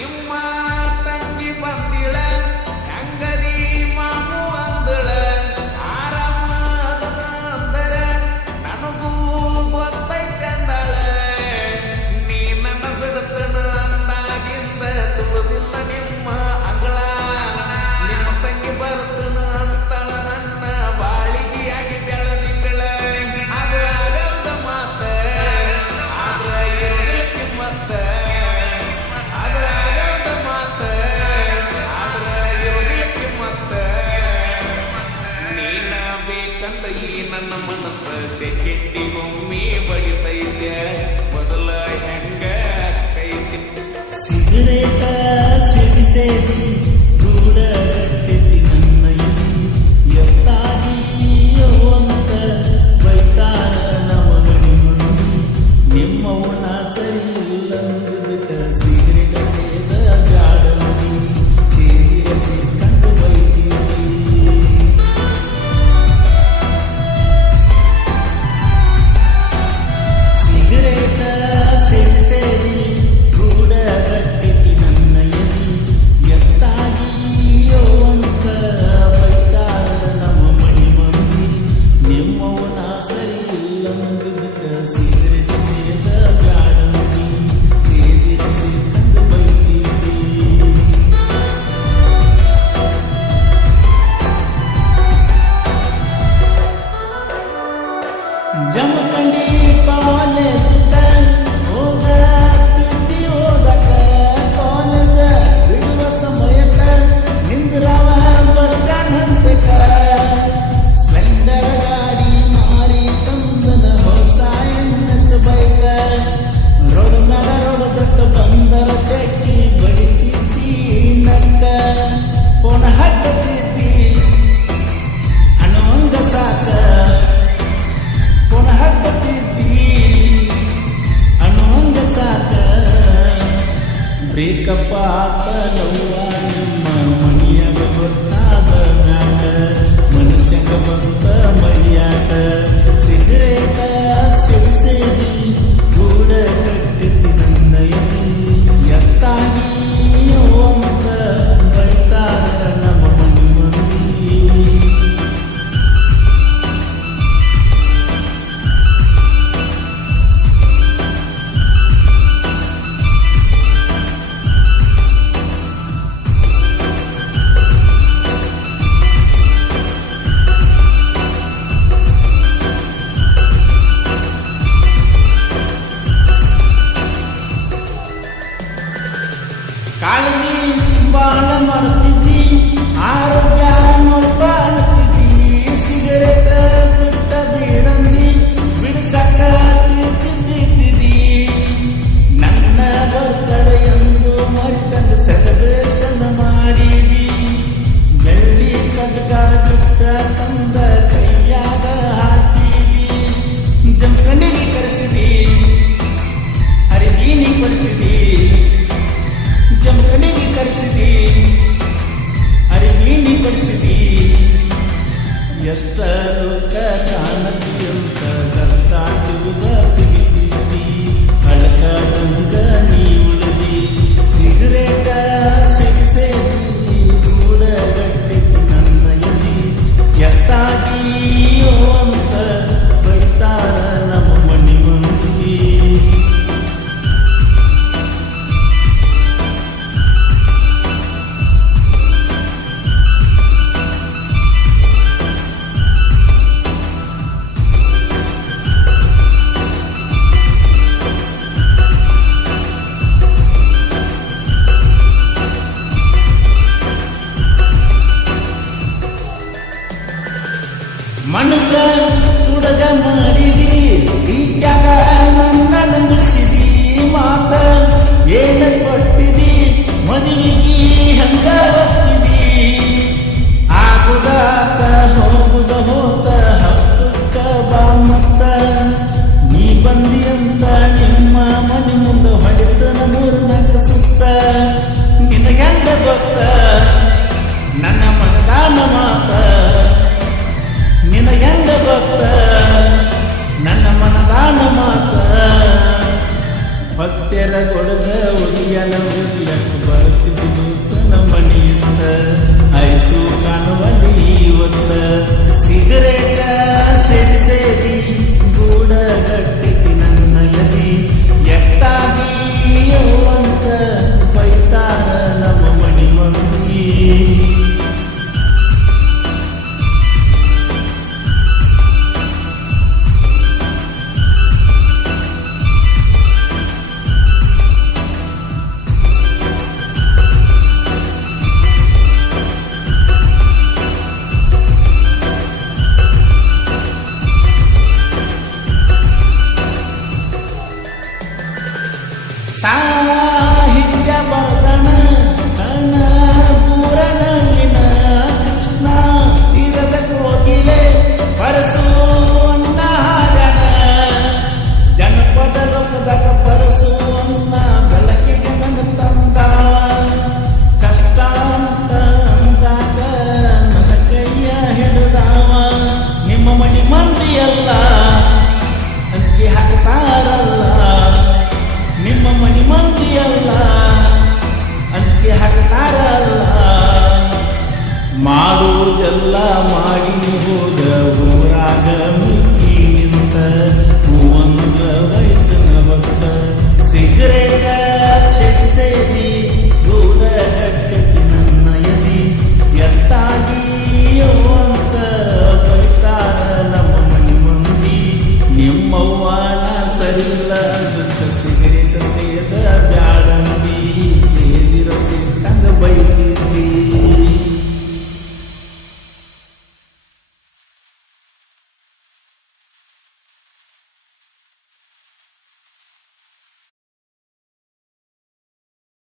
ನಿಮ್ಮ ತಂಗಿ ಬಂದಿಳ ಹೆಂಗದಿ ಮಾಮು ಅಂದಳ ಆರಾಮ ಅಂದರ ನನಗೂ ಗೊತ್ತೈತೆ ಅಂದಳ ನೀ ನನ್ನ ಬಿಡುತ್ತನ ಅಂದಾಗಿಂದ ತುಳಿದಿಲ್ಲ ನಿಮ್ಮ ಅಂಗಳ ನಿಮ್ಮ ತಂಗಿ ಬರ್ತನ ಅಂತಳ ನನ್ನ ಬಾಳಿಗೆಯಾಗಿ ಬೆಳೆದಿದ್ದಳ ಅದು ಆಗಲ್ದ ಮಾತ ಆದ್ರ ಇರಲಿಕ್ಕೆ ಕಿಮ್ಮತ್ತ ಆದ್ರ ಆಗಲ್ದ ಮಾತ ಆದ್ರ ಇರಲಿಕ್ಕೆ ಕಿಮ್ಮತ್ತ ನೀನ ಬೇಕಂತ ಈ ನನ್ನ ಮನಸ್ಸ ಸೆಕೆಂಡಿಗೊಮ್ಮೆ ಬಡಿತೈತೆ ಮೊದಲ ಹೆಂಗ ಕೈತಿ ಸಿಗರೇಟ ಸೇದಿ ಗೂಡಗಟ್ಟೆತಿ ನನ್ನ ಎತ್ತಾಗಿಯೋ ಅಂತ ಬೈತಾರ ನಮಗನಿ ಮಂದಿ ನಿಮ್ಮವನ ಸರಿ ಇಲ್ಲಂದಕ ಸಿಗರೇಟ ಸೇದ ಬ್ಯಾಡಂದಿ ಸೇದಿರ ಸಿಕ್ಕಂಡು ಬೈತೀವಿ ಸಿಗರೇಟ ಸೇದಿ ಗೂಡಗಟ್ಟೆತಿ ನನ್ನ ಎತ್ತಾಗಿಯೋ ಅಂತ ಬೈತಾರ ನಮ್ಮ ಮನಿ ಮಂದಿ ನಿಮ್ಮವನ ಸರಿ ಇಲ್ಲಂದಕ ಸಿಗರೇಟ ಸೇದ ಬ್ಯಾಡಂದಿ ಸೇದಿರ ಸಿಕ್ಕಂಡು ಬೈತೀವಿ ಜಮಖಂಡಿ ಕಾಲೇಜ್ ಹೋಗತ್ತಿ ಹೋಗಕ ಕಾಲೇಜ ಬಿಡುವ ಸಮಯಕ್ಕ ನಿಂದ್ರವ ಬರ್ಕಂತಕ ಸ್ಪ್ಲೆಂಡರ್ ಗಾಡಿ ಮಾರಿ ತಂದನ ಹೊಸ ಎನ್ಎಸ್ ಬೈಕ ರೋಡ್ ಮ್ಯಾಲ ರೋಡ್ ಬಿಟ್ಟು ಬಂದರ ತೆಕ್ಕಿ ಬಡಿತಿದ್ದಿ ನಕ್ಕ ಫೋನ್ ಹಾಕತಿದ್ದಿ ಅನ್ನೋಂಗ ಸಾಕ ಫೋನ್ ಹಾಕತಿದ್ದಿ ಅನ್ನೋಂಗ ಸಾಕ ಬ್ರೇಕಪ್ಪ ಆತನವ್ವ ನಿಮ್ಮ ಮನಿಯಾಗ ಗೊತ್ತಾದ ಮ್ಯಾಟ ಮನುಷ್ಯಂಗ ಬಂತ ಮರಿಯಾಟ ಸಿಗರೇಟ ಸೇದಿ ಗೂಡ ಕಟ್ಟಿತಿ ನನ್ನ ಎತ್ತಾಗಿಯೋ ಅಂತ ಬೈತಾರ ನಮ್ಮ ಮನಿ ಮಂದಿ ಹತ್ತೆರ ಕೊಡದ ಉದಿಯನ ಉದಿಯಕ್ಕೆ ಬರ್ತಿದ್ದು ತನ್ನ ಮನೆಯಿಂದ ಐಸು ಕಾಣುವಲ್ಲಿ ಇವತ್ತ ಸಿಗರೇಟ ಸೇರಿ ಗೂಡ ಗಟ್ಟಿಗೆ ನನ್ನ ಎದಿ ಎಟ್ಟಾಗಿ ಅಂತ ಬೈತಾರ ನಮ್ಮ ಮನಿ ಮಂದಿ ಸಾಹಿತ್ಯ ಬರ್ದನ ನನ್ನ ಪೂರಣಿನ ಕೃಷ್ಣ ತೀರದ ಕೋಗಿಲೆ ಪರಸುವನ್ನ ಹಾಡನ ಜನಪದ ಲೋಕದಾಗ ಪರಸುವನ್ನ ಬೆಳಕಿಗೆ ನನ್ನ ತಂದಾವ ಕಷ್ಟ ಅಂತ ಅಂದಾಗ ನನ್ನ ಕೈಯ ಹಿಡಿದಾವ ನಿಮ್ಮ ಮನಿ ಮಂದಿಯಲ್ಲ ಅಂಜಿಕೆ ಹಾಕ್ತಾರಲ್ಲ ನಿಮ್ಮ ಮನಿ ಮಂದಿಯಲ್ಲ ಅಂಜಿಕೆ ಹಾಕ್ತಾರಲ್ಲ ಮಾಡುವುದೆಲ್ಲ ಮಾಡಿ ಹೋದ ಊರಾಗ ಮಿಕ್ಕಿ ನಿಂತ ಹೂವಂದ ರೈತನ ಭಕ್ತ ಸಿಗರೇಟ ಸೇದಿ ಗೂಡ ಗಟ್ಟಕ್ಕೆ ನನ್ನ ಎದಿ ಎತ್ತಾಗಿಯೋ ಅಂತ ಬೈತಾರ ನಮ್ಮ ಮನಿ ಮಂದಿ ನಿಮ್ಮವ್ವನ ಸರಿಲ್ಲ ಅದಕ್ಕೆ ಸಿಗರೇಟ ಸೇದ